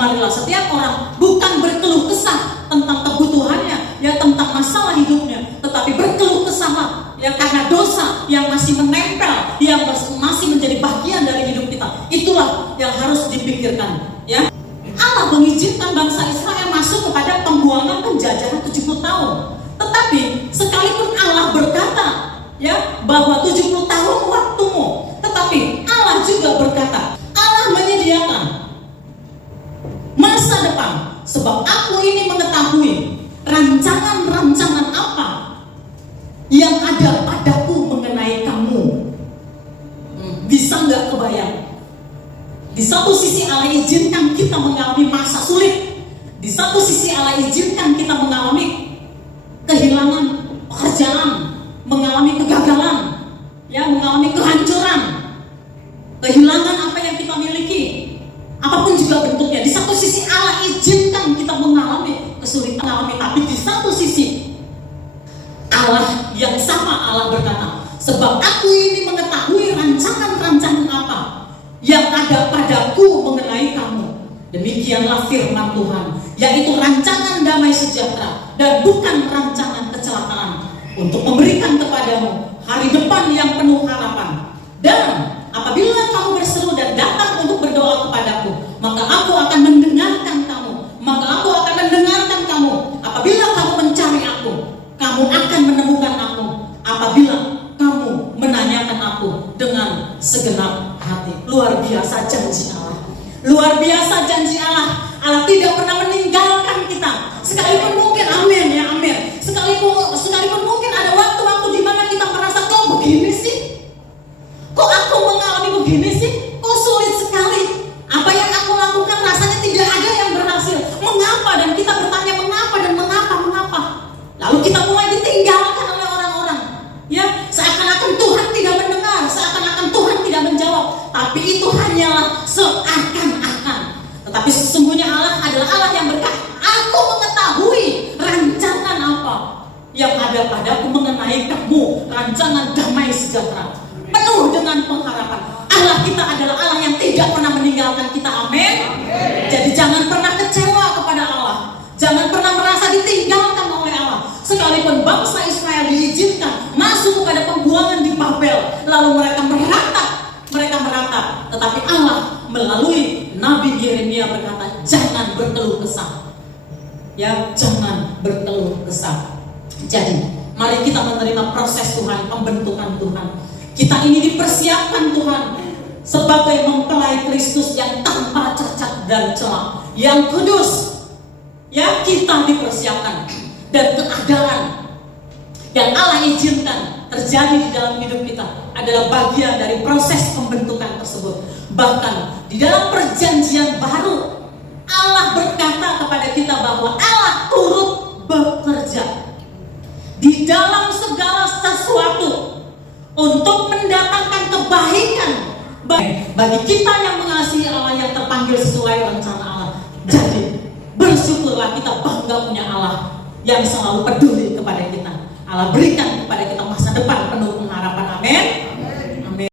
marilah setiap orang bukan berkeluh kesah tentang kebutuhannya, ya tentang masalah hidupnya, tetapi berkeluh kesah ya karena dosa yang masih menempel, yang masih menjadi bagian dari hidup kita. Itulah yang harus dipikirkan, ya. Allah mengizinkan bangsa Israel masuk kepada pembuangan penjajahan 70 tahun. Tetapi sekalipun Allah berkata, ya, bahwa 70 tahun waktumu, tetapi Allah juga berkata, Allah menyediakan masa depan, sebab aku ini mengetahui rancangan-rancangan apa yang ada padaku mengenai kamu. Bisa nggak kebayang? Di satu sisi Allah izinkan kita mengalami masa sulit, di satu sisi Allah izinkan kita mengalami kehilangan pekerjaan, mengalami kegagalan, ya, mengalami kehancuran, kehilangan apa yang kita miliki, apapun juga bentuknya. Di satu sisi Allah izinkan kita mengalami kesulitan, tapi di satu sisi Allah yang sama, Allah berkata, sebab aku ini mengetahui rancangan-rancangan apa yang ada padaku mengenai kamu. Demikianlah firman Tuhan, yaitu rancangan damai sejahtera dan bukan rancangan kecelakaan, untuk memberikan kepadamu hari depan yang penuh harapan. Dan apabila kamu berseru dan datang untuk berdoa kepadaku, maka aku akan mendengarkan kamu. Maka aku akan mendengarkan kamu. Apabila kamu mencari aku, kamu akan menemukan aku. Apabila kamu menanyakan aku dengan segenap hati. Luar biasa janji Allah. Luar biasa janji Allah. Allah tidak pernah meninggalkan kita. Sekalipun mungkin, amin ya, amin. Sekalipun mungkin ada waktu-waktu di mana kita merasa, kok begini sih? Kok aku mengalami begini sih? Kok sulit sekali? Apa yang aku lakukan rasanya tidak ada yang berhasil. Mengapa? Dan kita bertanya mengapa dan mengapa. Lalu kita mulai ditinggalkan oleh orang-orang. Ya, seakan-akan Tuhan tidak mendengar, seakan-akan Tuhan tidak menjawab. Tapi itu hanyalah seakan-akan. Tetapi sesungguhnya Allah adalah Allah yang berkata, aku mengetahui rancangan apa yang ada padaku mengenai kamu, rancangan damai sejahtera, penuh dengan pengharapan. Allah kita adalah Allah yang tidak pernah meninggalkan kita, amin. Jadi jangan pernah kecewa kepada Allah, jangan pernah merasa ditinggalkan oleh Allah. Sekalipun bangsa Israel diizinkan masuk kepada pembuangan di Babel, lalu mereka meratap, tetapi Allah melalui Nabi Yeremia berkata, jangan berkeluh kesah, ya, jangan berkeluh kesah. Jadi mari kita menerima proses Tuhan, pembentukan Tuhan. Kita ini dipersiapkan Tuhan sebagai mempelai Kristus yang tanpa cacat dan celah, yang kudus. Ya, kita dipersiapkan, dan keadaan yang Allah izinkan terjadi di dalam hidup kita adalah bagian dari proses pembentukan tersebut. Bahkan di dalam perjanjian baru, Allah berkata kepada kita bahwa Allah turut bekerja di dalam segala sesuatu untuk mendatangkan kebaikan bagi kita yang mengasihi Allah, yang terpanggil sesuai rencana Allah. Jadi bersyukurlah, kita bangga punya Allah yang selalu peduli kepada kita. Allah berikan kepada kita masa depan penuh pengharapan, amin.